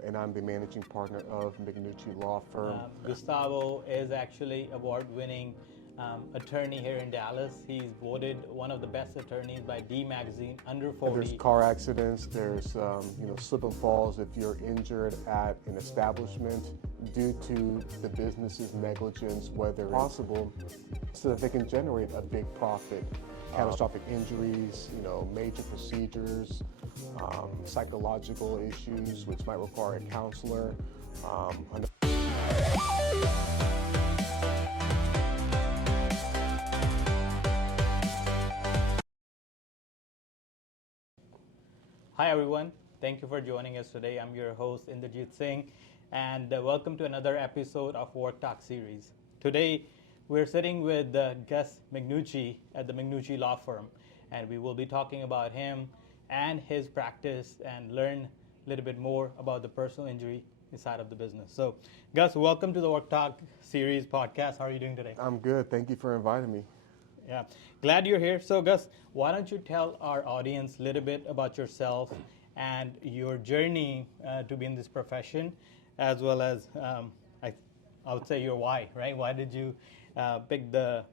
And I'm the managing partner of Mignucci Law Firm. Gustavo is actually award-winning attorney here in Dallas. He's voted one of the best attorneys by D Magazine under 40. There's car accidents, there's slip and falls if you're injured at an establishment due to the business's negligence, whether possible, so that they can generate a big profit. Catastrophic injuries, major procedures, psychological issues, which might require a counselor. Hi everyone, thank you for joining us today. I'm your host Inderjit Singh, and welcome to another episode of WorkTalk Series. Today we're sitting with Gus Mignucci at the Mignucci Law Firm, and we will be talking about him and his practice and learn a little bit more about the personal injury side of the business. So, Gus, welcome to the WorkTalk Series podcast. How are you doing today? I'm good. Thank you for inviting me. Yeah, glad you're here. So, Gus, why don't you tell our audience a little bit about yourself and your journey to be in this profession, as well as I would say your why, right? Why did you pick the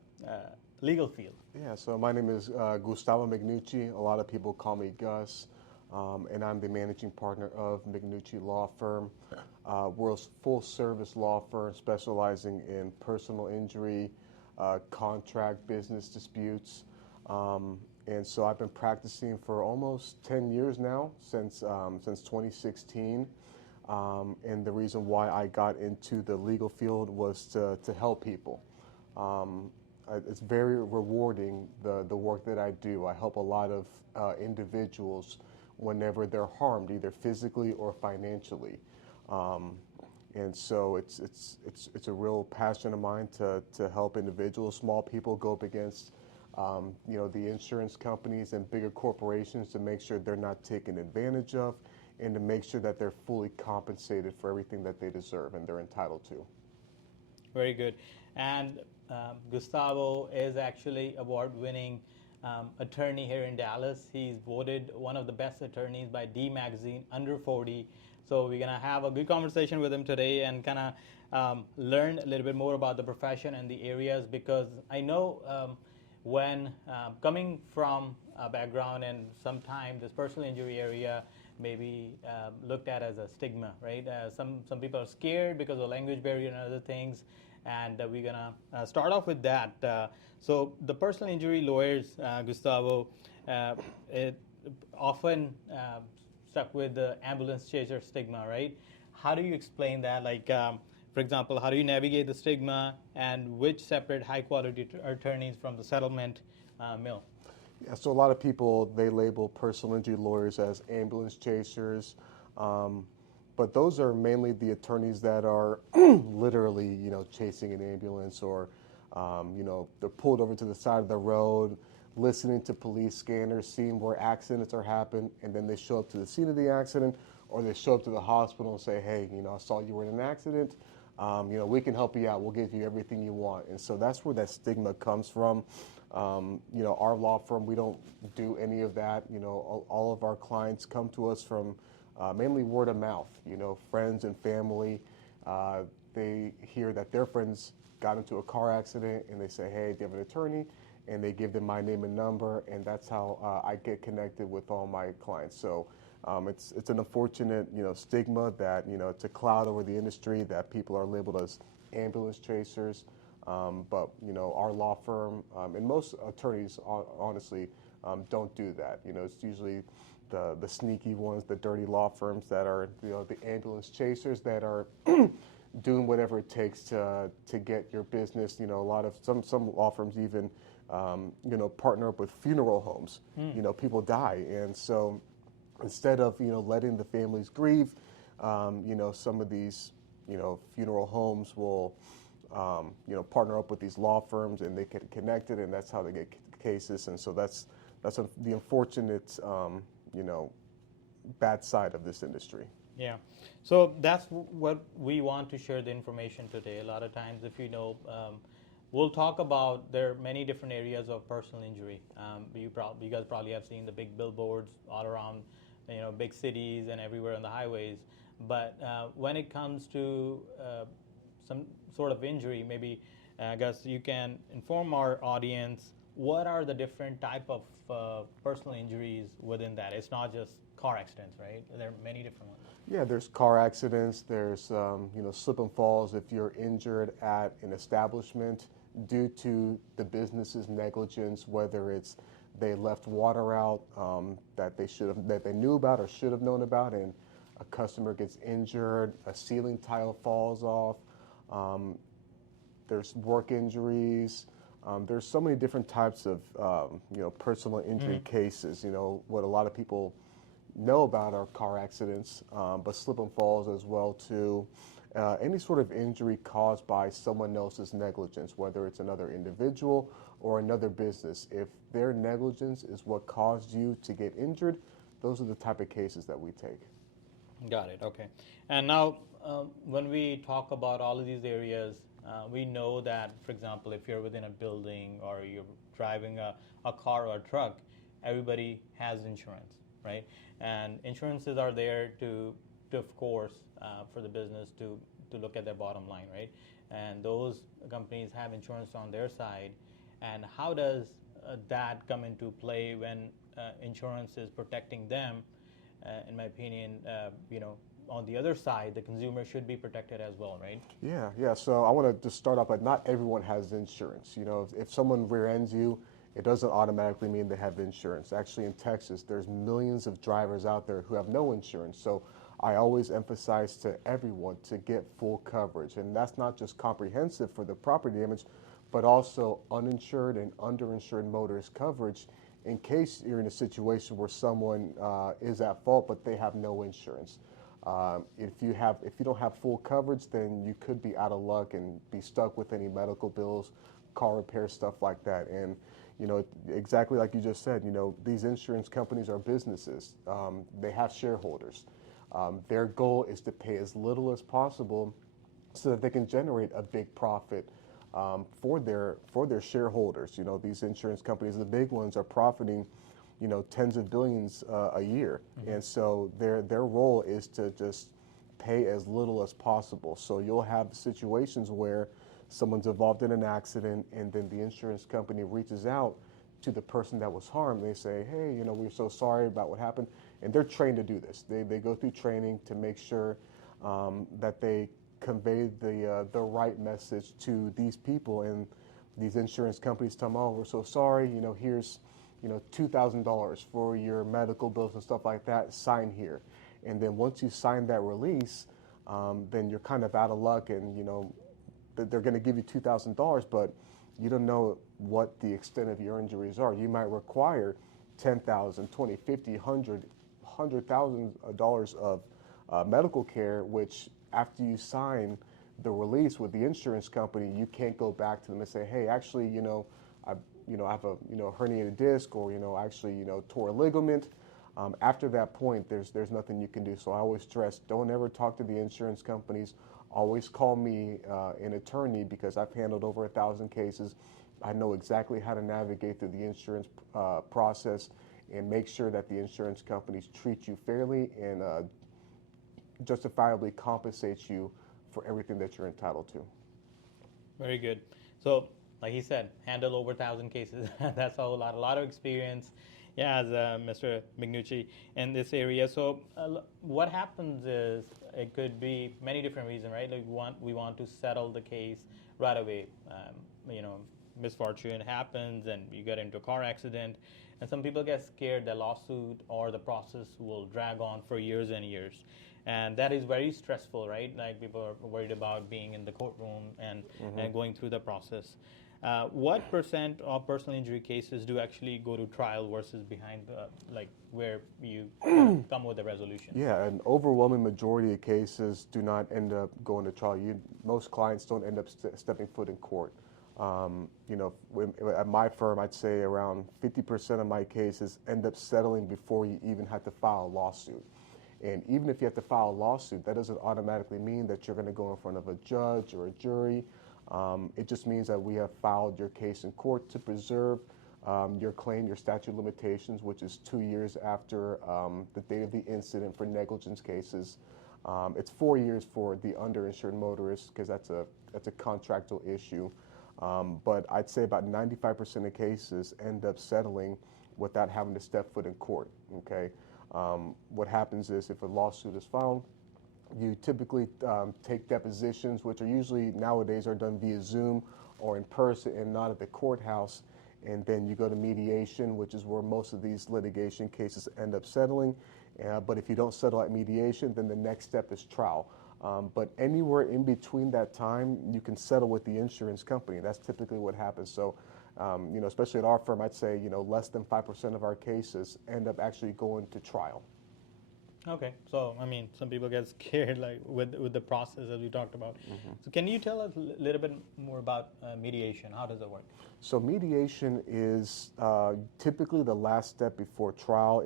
legal field? Yeah, so my name is Gustavo Mignucci. A lot of people call me Gus, and I'm the managing partner of Mignucci Law Firm. We're a full-service law firm specializing in personal injury, contract business disputes. And so I've been practicing for almost 10 years now, since 2016. And the reason why I got into the legal field was to help people. It's very rewarding, the work that I do. I help a lot of individuals whenever they're harmed, either physically or financially. And so it's a real passion of mine to help individuals, small people go up against the insurance companies and bigger corporations to make sure they're not taken advantage of, and to make sure that they're fully compensated for everything that they deserve and they're entitled to. Very good. And Gustavo is actually award-winning attorney here in Dallas. He's voted one of the best attorneys by D Magazine under 40. So we're going to have a good conversation with him today and kind of learn a little bit more about the profession and the areas, because I know when coming from a background and sometime this personal injury area may be looked at as a stigma, right? Some people are scared because of language barrier and other things, and we're gonna start off with that. So the personal injury lawyers, Gustavo, it often stuck with the ambulance chaser stigma, right? How do you explain that? Like, for example, how do you navigate the stigma, and which separate high-quality attorneys from the settlement mill? Yeah, so a lot of people, they label personal injury lawyers as ambulance chasers, but those are mainly the attorneys that are literally, chasing an ambulance, or, they're pulled over to the side of the road, listening to police scanners, seeing where accidents are happening, and then they show up to the scene of the accident, or they show up to the hospital and say, hey, I saw you were in an accident. We can help you out. We'll give you everything you want. And so that's where that stigma comes from. Our law firm, we don't do any of that. All of our clients come to us from mainly word of mouth. Friends and family. They hear that their friends got into a car accident, and they say, hey, do you have an attorney? And they give them my name and number, and that's how I get connected with all my clients. So it's an unfortunate, stigma that, it's a cloud over the industry that people are labeled as ambulance chasers. But, our law firm, and most attorneys, honestly, don't do that. It's usually the sneaky ones, the dirty law firms that are, the ambulance chasers that are doing whatever it takes to get your business. A lot of some law firms even, partner up with funeral homes. People die. And so instead of, letting the families grieve, some of these, funeral homes will, partner up with these law firms, and they get connected, and that's how they get cases. And so that's the unfortunate, bad side of this industry. Yeah. So that's what we want to share the information today. A lot of times, if we'll talk about, there are many different areas of personal injury. You guys probably have seen the big billboards all around, big cities and everywhere on the highways. But when it comes to some sort of injury, maybe Gus, you can inform our audience what are the different type of personal injuries within that. It's not just car accidents, right? There are many different ones. Yeah, there's car accidents, there's slip and falls if you're injured at an establishment due to the business's negligence, whether it's they left water out that they knew about or should have known about, and a customer gets injured, a ceiling tile falls off. There's work injuries. There's so many different types of personal injury cases. What a lot of people know about are car accidents, but slip and falls as well too. Any sort of injury caused by someone else's negligence, whether it's another individual or another business. If their negligence is what caused you to get injured, those are the type of cases that we take. Got it. Okay. And now, when we talk about all of these areas, we know that, for example, if you're within a building or you're driving a car or a truck, everybody has insurance, right? And insurances are there to of course, for the business to look at their bottom line, right? And those companies have insurance on their side. And how does that come into play when insurance is protecting them? In my opinion, on the other side, the consumer should be protected as well, right? Yeah. So I want to just start off, but not everyone has insurance. If someone rear ends you, it doesn't automatically mean they have insurance. Actually, in Texas, there's millions of drivers out there who have no insurance. So I always emphasize to everyone to get full coverage. And that's not just comprehensive for the property damage, but also uninsured and underinsured motorist coverage in case you're in a situation where someone is at fault, but they have no insurance. If you don't have full coverage, then you could be out of luck and be stuck with any medical bills, car repair, stuff like that. And exactly like you just said, these insurance companies are businesses. They have shareholders. Their goal is to pay as little as possible so that they can generate a big profit for their shareholders. These insurance companies, the big ones, are profiting tens of billions a year. And so their role is to just pay as little as possible. So you'll have situations where someone's involved in an accident and then the insurance company reaches out to the person that was harmed. They say, hey, we're so sorry about what happened. And they're trained to do this. They go through training to make sure that they convey the right message to these people. And these insurance companies tell them, oh, we're so sorry, here's $2,000 for your medical bills and stuff like that, sign here. And then once you sign that release, then you're kind of out of luck, and they're going to give you $2,000, but you don't know what the extent of your injuries are. You might require $10,000, $20,000, $50,000, $100,000 of medical care, which after you sign the release with the insurance company, you can't go back to them and say, hey, actually, I have a herniated disc, or actually tore a ligament. After that point, there's nothing you can do. So I always stress, don't ever talk to the insurance companies. Always call me an attorney, because I've handled over 1,000 cases. I know exactly how to navigate through the insurance process and make sure that the insurance companies treat you fairly and justifiably compensate you for everything that you're entitled to. Very good. So, like he said, handle over 1,000 cases. That's a lot of experience. Yeah, as Mr. Mignucci in this area. So, what happens is it could be many different reasons, right? Like we want to settle the case right away. Misfortune happens, and you get into a car accident, and some people get scared that lawsuit or the process will drag on for years and years. And that is very stressful, right? Like people are worried about being in the courtroom and going through the process. What % of personal injury cases do actually go to trial versus behind, where you come with a resolution? Yeah, an overwhelming majority of cases do not end up going to trial. Most clients don't end up stepping foot in court. At my firm, I'd say around 50% of my cases end up settling before you even have to file a lawsuit. And even if you have to file a lawsuit, that doesn't automatically mean that you're going to go in front of a judge or a jury. It just means that we have filed your case in court to preserve your claim, your statute of limitations, which is 2 years after the date of the incident for negligence cases. It's 4 years for the underinsured motorists because that's a contractual issue. But I'd say about 95% of cases end up settling without having to step foot in court. Okay, what happens is if a lawsuit is filed, you typically take depositions, which are usually nowadays are done via Zoom or in person and not at the courthouse. And then you go to mediation, which is where most of these litigation cases end up settling. But if you don't settle at mediation, then the next step is trial. But anywhere in between that time, you can settle with the insurance company. That's typically what happens. So, especially at our firm, I'd say, less than 5% of our cases end up actually going to trial. Okay, so I mean, some people get scared like with the process as we talked about. Mm-hmm. So can you tell us a little bit more about mediation? How does it work? So mediation is typically the last step before trial.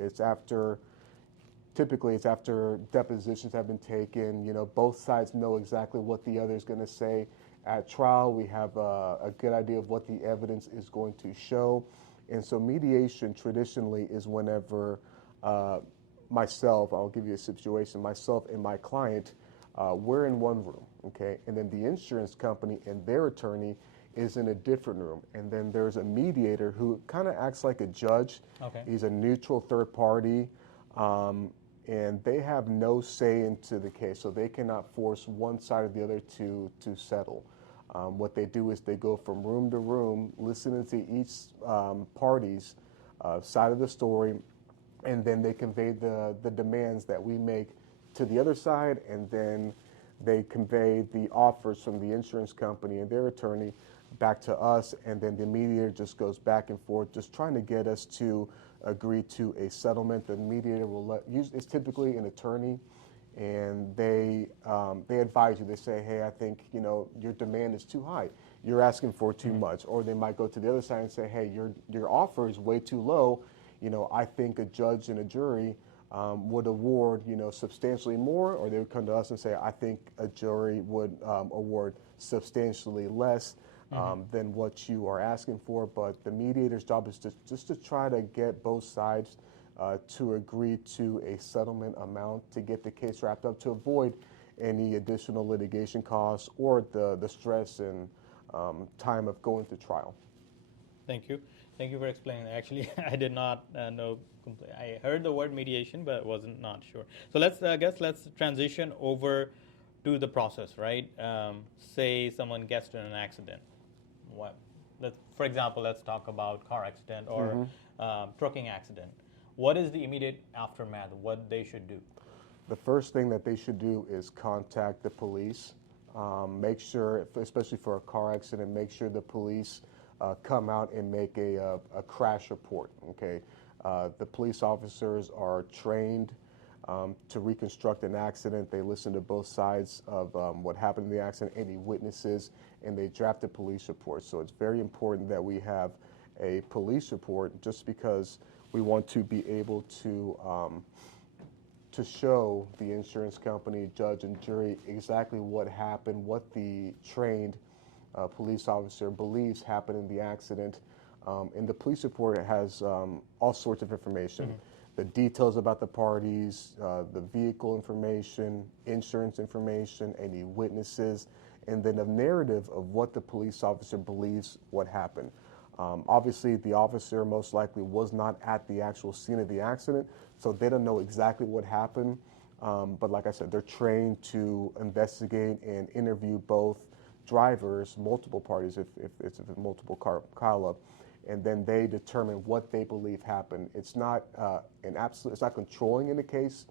Typically it's after depositions have been taken. Both sides know exactly what the other is going to say. At trial, we have a good idea of what the evidence is going to show. And so mediation traditionally is whenever I'll give you a situation, myself and my client, we're in one room, okay? And then the insurance company and their attorney is in a different room. And then there's a mediator who kind of acts like a judge. Okay. He's a neutral third party, and they have no say into the case, so they cannot force one side or the other to settle. What they do is they go from room to room, listening to each party's side of the story, and then they convey the demands that we make to the other side, and then they convey the offers from the insurance company and their attorney back to us, and then the mediator just goes back and forth, just trying to get us to agree to a settlement. The mediator it's typically an attorney, and they advise you. They say, hey, I think your demand is too high. You're asking for too much. Or they might go to the other side and say, hey, your offer is way too low. I think a judge and a jury would award, substantially more, or they would come to us and say, I think a jury would award substantially less than what you are asking for. But the mediator's job is just to try to get both sides to agree to a settlement amount to get the case wrapped up, to avoid any additional litigation costs or the stress and time of going to trial. Thank you. Thank you for explaining. Actually, I did not know. I heard the word mediation, but wasn't not sure. So let's transition over to the process, right? Say someone gets in an accident. For example, let's talk about car accident or trucking accident. What is the immediate aftermath? What they should do? The first thing that they should do is contact the police. Make sure, especially for a car accident, make sure the police come out and make a crash report. Okay, the police officers are trained to reconstruct an accident. They listen to both sides of what happened in the accident, any witnesses, and they draft a police report. So it's very important that we have a police report, just because we want to be able to show the insurance company, judge, and jury exactly what happened, what the trained police officer believes happened in the accident. And the police report has all sorts of information. The details about the parties, the vehicle information, insurance information, any witnesses, and then a narrative of what the police officer believes what happened. Obviously, the officer most likely was not at the actual scene of the accident, so they don't know exactly what happened. But like I said, they're trained to investigate and interview both drivers, multiple parties, if it's a multiple car pileup, and then they determine what they believe happened. It's not it's not controlling in the case,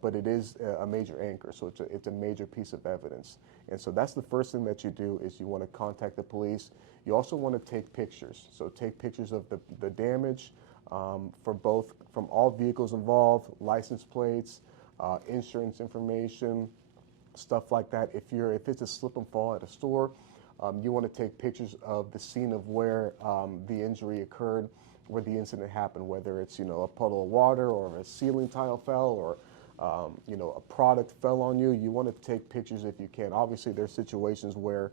but it is a major anchor. So it's a major piece of evidence. And so that's the first thing that you do, is you want to contact the police. You also want to take pictures. So take pictures of the damage from all vehicles involved, license plates, insurance information, stuff like that. If it's a slip and fall at a store, you want to take pictures of the scene of where the injury occurred, where the incident happened, whether it's a puddle of water or a ceiling tile fell or a product fell on you. You want to take pictures if you can. Obviously, there's situations where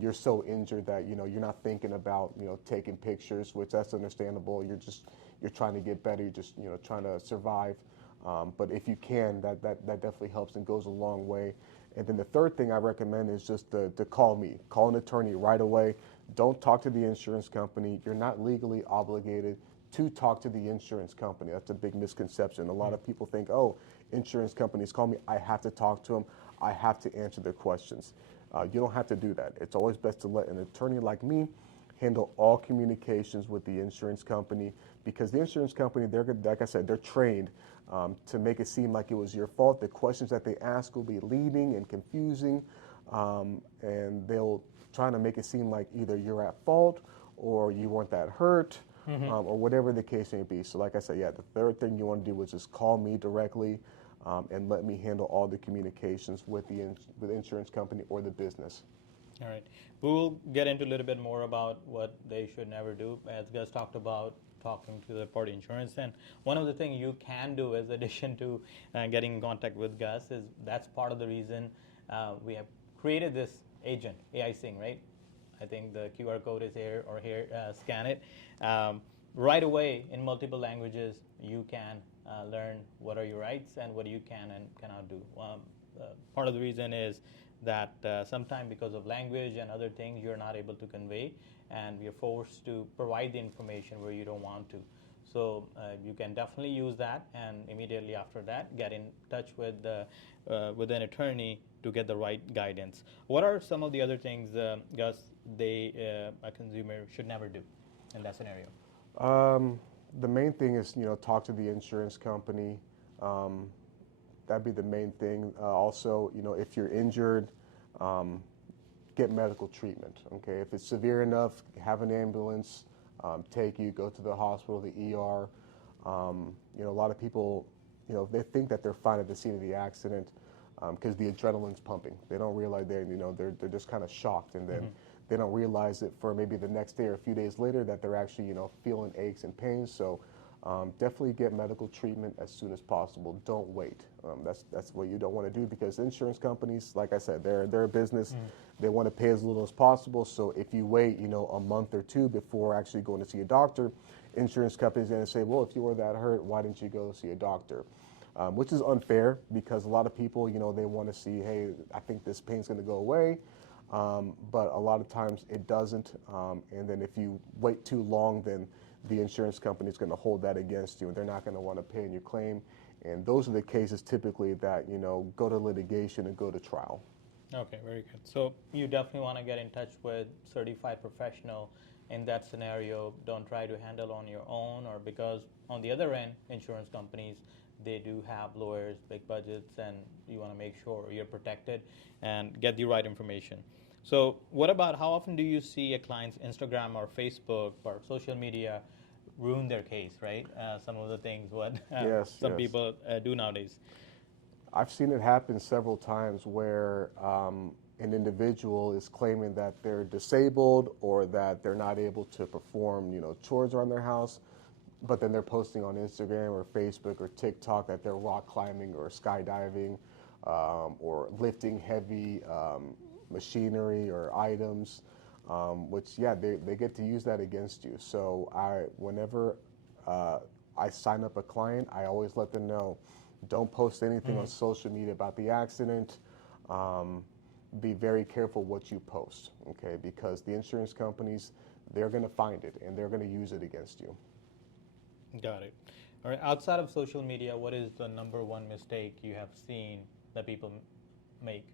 you're so injured that you're not thinking about taking pictures, which that's understandable. You're trying to get better. You're just trying to survive. But if you can, that definitely helps and goes a long way. And then the third thing I recommend is just to call me. Call an attorney right away. Don't talk to the insurance company. You're not legally obligated to talk to the insurance company. That's a big misconception. A lot of people think, oh, insurance companies call me, I have to talk to them, I have to answer their questions. You don't have to do that. It's always best to let an attorney like me handle all communications with the insurance company, because the insurance company, like I said, they're trained to make it seem like it was your fault. The questions that they ask will be leading and confusing, and they'll try to make it seem like either you're at fault or you weren't that hurt, or whatever the case may be. So like I said, yeah, the third thing you want to do is just call me directly and let me handle all the communications with the insurance company or the business. All right. We'll get into a little bit more about what they should never do, as Gus talked about talking to the party insurance. And one of the things you can do, as addition to getting in contact with Gus, is that's part of the reason we have created this agent, AI Singh, right? I think the QR code is here or here. Scan it. Right away, in multiple languages, you can learn what are your rights and what you can and cannot do. Part of the reason is that sometimes because of language and other things you're not able to convey, and we are forced to provide the information where you don't want to. So you can definitely use that, and immediately after that get in touch with an attorney to get the right guidance. What are some of the other things, Gus, a consumer should never do in that scenario? The main thing is, talk to the insurance company. That'd be the main thing. Also, if you're injured, get medical treatment. Okay, if it's severe enough, have an ambulance, take you, go to the hospital, the ER. A lot of people, they think that they're fine at the scene of the accident because the adrenaline's pumping. They don't realize they're just kind of shocked, and then they don't realize it for maybe the next day or a few days later that they're actually, feeling aches and pains. So definitely get medical treatment as soon as possible. Don't wait. That's what you don't want to do, because insurance companies, like I said, they're a business. They want to pay as little as possible. So if you wait, a month or two before actually going to see a doctor, insurance companies are going to say, well, if you were that hurt, why didn't you go see a doctor? Which is unfair, because a lot of people, they want to see, hey, I think this pain's going to go away. But a lot of times it doesn't. And then if you wait too long, then the insurance company is going to hold that against you, and they're not going to want to pay in your claim. And those are the cases typically that, go to litigation and go to trial. Okay, very good. So you definitely want to get in touch with certified professional in that scenario. Don't try to handle on your own, or because on the other end, insurance companies, they do have lawyers, big budgets, and you want to make sure you're protected and get the right information. So what about, how often do you see a client's Instagram or Facebook or social media ruin their case, right? Some of the things some people do nowadays. I've seen it happen several times where an individual is claiming that they're disabled or that they're not able to perform, chores around their house, but then they're posting on Instagram or Facebook or TikTok that they're rock climbing or skydiving or lifting heavy machinery or items, which, they get to use that against you. So whenever I sign up a client, I always let them know, don't post anything on social media about the accident. Be very careful what you post, okay? Because the insurance companies, they're going to find it and they're going to use it against you. Got it. All right. Outside of social media, what is the number one mistake you have seen that people make?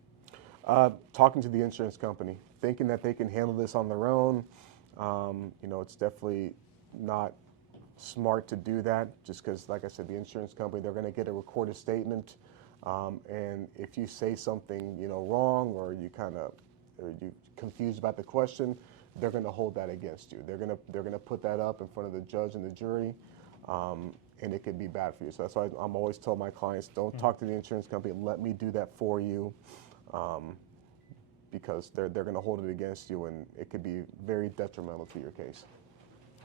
Talking to the insurance company, thinking that they can handle this on their own. It's definitely not smart to do that, just because, like I said, the insurance company, they're going to get a recorded statement, and if you say something wrong, or you confused about the question, they're going to hold that against you. They're going to put that up in front of the judge and the jury, and it could be bad for you. So that's why I'm always telling my clients, don't talk to the insurance company. Let me do that for you, because they're going to hold it against you, and it could be very detrimental to your case.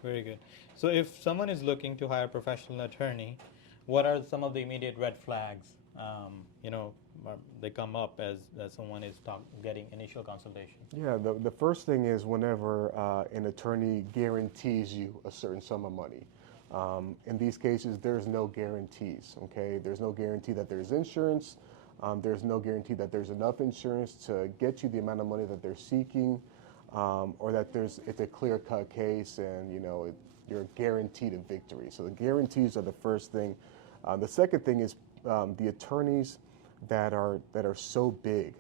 Very good. So if someone is looking to hire a professional attorney, what are some of the immediate red flags, they come up as someone is getting initial consultation? Yeah, the first thing is whenever an attorney guarantees you a certain sum of money. In these cases, there's no guarantees, okay? There's no guarantee that there's insurance. There's no guarantee that there's enough insurance to get you the amount of money that they're seeking, or that it's a clear-cut case and, you're guaranteed a victory. So the guarantees are the first thing. The second thing is the attorneys that are so big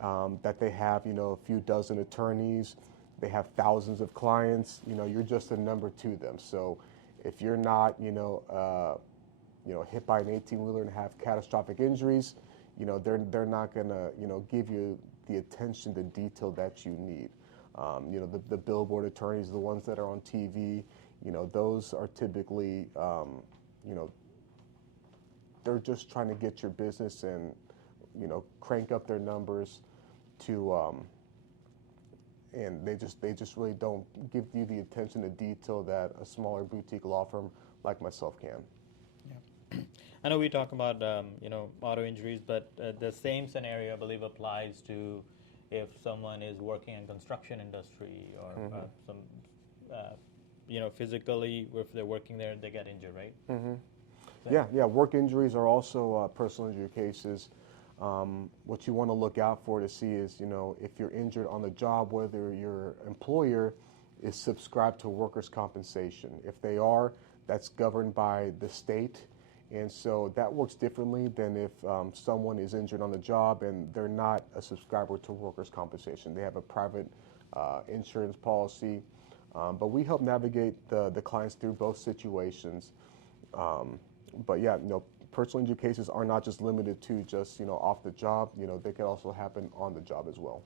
that they have, a few dozen attorneys, they have thousands of clients, you're just a number to them. So if you're not, hit by an 18-wheeler and have catastrophic injuries, they're not going to, give you the attention to detail that you need. The billboard attorneys, the ones that are on TV, those are typically, they're just trying to get your business and, crank up their numbers to, and they just really don't give you the attention to detail that a smaller boutique law firm like myself can. Yeah. I know we talk about auto injuries, but the same scenario I believe applies to if someone is working in construction industry or some physically, if they're working there, they get injured, right? Mm-hmm. Yeah. Work injuries are also personal injury cases. What you want to look out for to see is, if you're injured on the job, whether your employer is subscribed to workers' compensation. If they are, that's governed by the state. And so that works differently than if someone is injured on the job and they're not a subscriber to workers' compensation. They have a private insurance policy. But we help navigate the clients through both situations. But yeah, personal injury cases are not just limited to just, off the job. They can also happen on the job as well.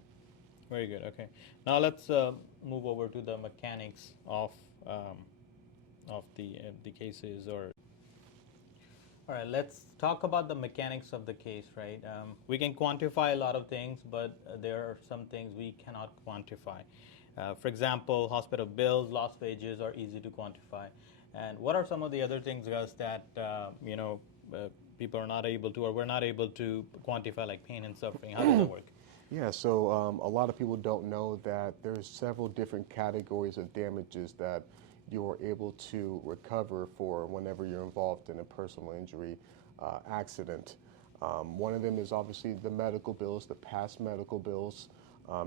Very good. Okay. Now let's move over to the mechanics of the cases. All right, let's talk about the mechanics of the case, right? We can quantify a lot of things, but there are some things we cannot quantify. For example, hospital bills, lost wages are easy to quantify. And what are some of the other things, Gus, that people are not able to, or we're not able to quantify, like pain and suffering? How does that work? Yeah, so a lot of people don't know that there's several different categories of damages that you're able to recover for whenever you're involved in a personal injury accident. One of them is obviously the medical bills, the past medical bills.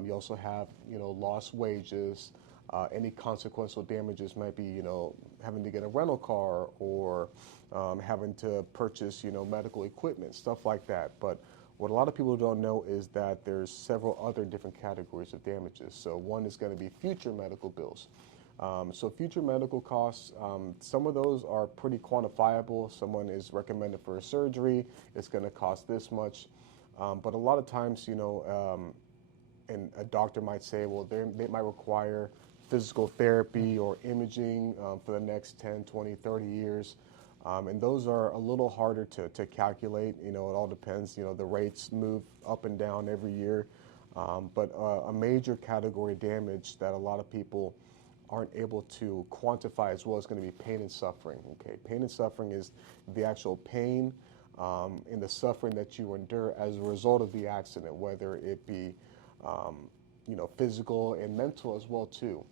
You also have, lost wages. Any consequential damages might be, having to get a rental car or having to purchase, medical equipment, stuff like that. But what a lot of people don't know is that there's several other different categories of damages. So one is going to be future medical bills. So future medical costs, some of those are pretty quantifiable. Someone is recommended for a surgery, it's going to cost this much. But a lot of times, and a doctor might say, well, they might require physical therapy or imaging for the next 10, 20, 30 years. And those are a little harder to calculate. It all depends. The rates move up and down every year. But a major category of damage that a lot of people aren't able to quantify as well is going to be pain and suffering. Okay, pain and suffering is the actual pain and the suffering that you endure as a result of the accident, whether it be physical and mental as well too.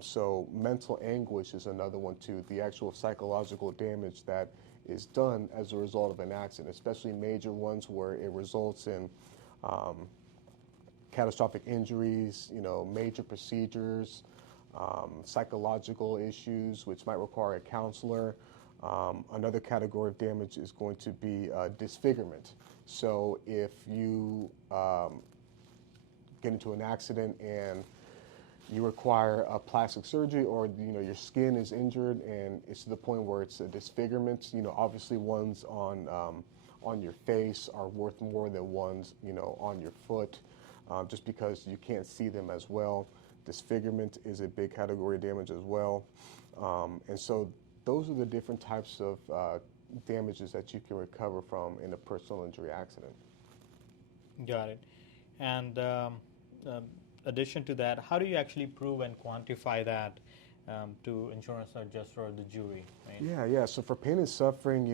So mental anguish is another one too, the actual psychological damage that is done as a result of an accident, especially major ones where it results in catastrophic injuries, major procedures, psychological issues, which might require a counselor. Another category of damage is going to be disfigurement. So if you get into an accident and you require a plastic surgery, or your skin is injured and it's to the point where it's a disfigurement, obviously ones on your face are worth more than ones on your foot, just because you can't see them as well. Disfigurement is a big category of damage as well. And so those are the different types of damages that you can recover from in a personal injury accident. Got it. And addition to that, how do you actually prove and quantify that to insurance adjuster or the jury? Right? Yeah. So for pain and suffering,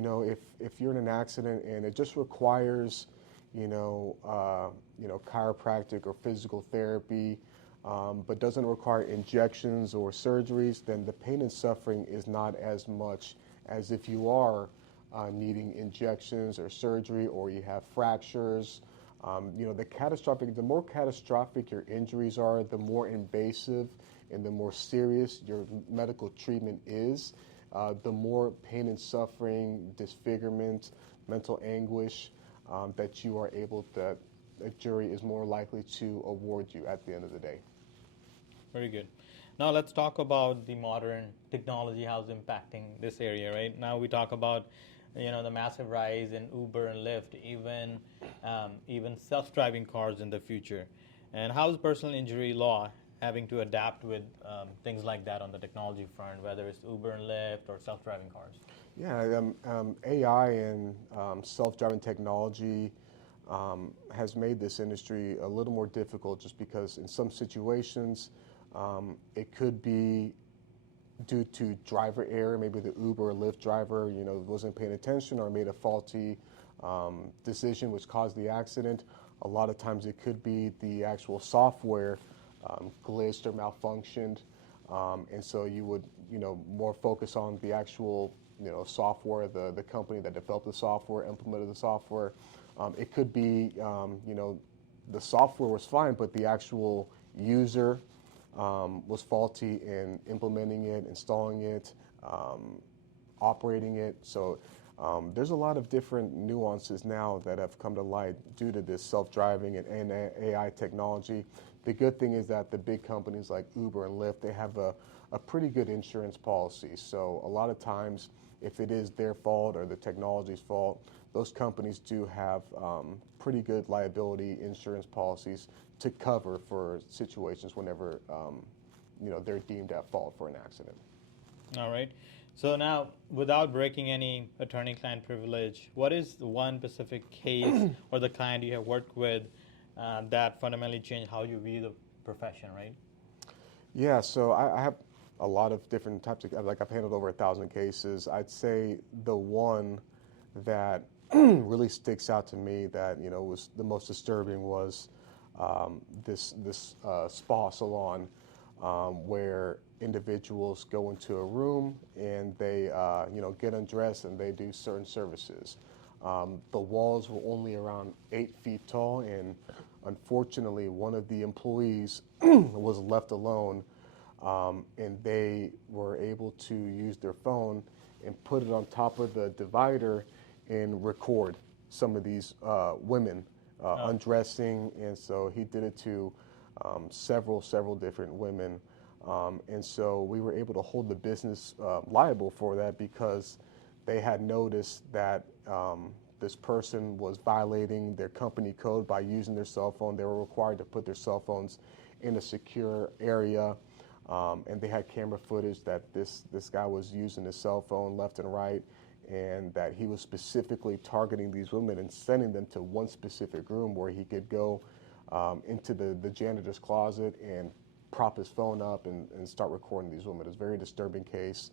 if you're in an accident and it just requires, chiropractic or physical therapy, but doesn't require injections or surgeries, then the pain and suffering is not as much as if you are needing injections or surgery, or you have fractures. The more catastrophic your injuries are, the more invasive and the more serious your medical treatment is, the more pain and suffering, disfigurement, mental anguish that you are able, that a jury is more likely to award you at the end of the day. Very good. Now let's talk about the modern technology, how it's impacting this area, right? Now we talk about, the massive rise in Uber and Lyft, even self-driving cars in the future. And how is personal injury law having to adapt with things like that on the technology front, whether it's Uber and Lyft or self-driving cars? Yeah, AI and self-driving technology has made this industry a little more difficult, just because in some situations it could be due to driver error. Maybe the Uber or Lyft driver, wasn't paying attention or made a faulty decision which caused the accident. A lot of times it could be the actual software glitched or malfunctioned, and so you would, more focus on the actual, software, the company that developed the software, implemented the software. It could be, the software was fine, but the actual user was faulty in implementing it, installing it, operating it. So there's a lot of different nuances now that have come to light due to this self-driving and AI technology. The good thing is that the big companies like Uber and Lyft, they have a pretty good insurance policy. So a lot of times, if it is their fault or the technology's fault, those companies do have pretty good liability insurance policies to cover for situations whenever they're deemed at fault for an accident. All right. So now, without breaking any attorney-client privilege, what is the one specific case or the client you have worked with that fundamentally changed how you view the profession, right? Yeah, so I have a lot of different types of, like, I've handled over 1,000 cases. I'd say the one that really sticks out to me that, was the most disturbing was this spa salon where individuals go into a room and they, get undressed and they do certain services. The walls were only around 8 feet tall, and unfortunately, one of the employees was left alone, and they were able to use their phone and put it on top of the divider and record some of these women undressing. And so he did it to several different women. And so we were able to hold the business liable for that, because they had noticed that this person was violating their company code by using their cell phone. They were required to put their cell phones in a secure area, and they had camera footage that this guy was using his cell phone left and right, and that he was specifically targeting these women and sending them to one specific room where he could go into the janitor's closet and prop his phone up and start recording these women. It's a very disturbing case,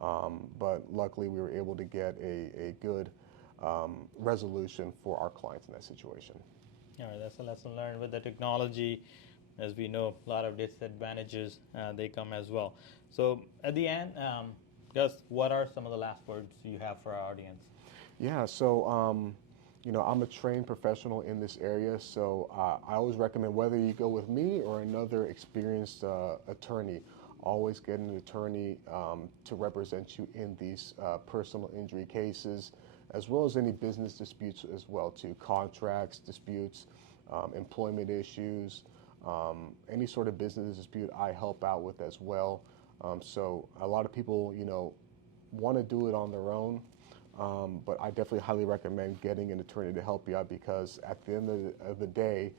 but luckily we were able to get a good resolution for our clients in that situation. All right, that's a lesson learned. With the technology, as we know, a lot of disadvantages, they come as well. So at the end, Gus, what are some of the last words you have for our audience? Yeah, so I'm a trained professional in this area, so I always recommend, whether you go with me or another experienced attorney, always get an attorney to represent you in these personal injury cases, as well as any business disputes as well, too. Contracts, disputes, employment issues, any sort of business dispute I help out with as well. So a lot of people, want to do it on their own, but I definitely highly recommend getting an attorney to help you out, because at the end of the day,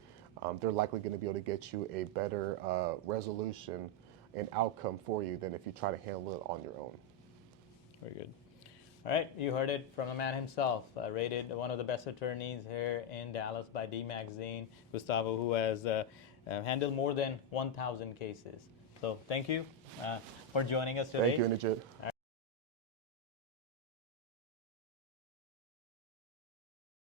they're likely going to be able to get you a better resolution and outcome for you than if you try to handle it on your own. Very good. All right, you heard it from the man himself, rated one of the best attorneys here in Dallas by D Magazine, Gustavo, who has handled more than 1,000 cases. So thank you for joining us today. Thank you, Inderjit.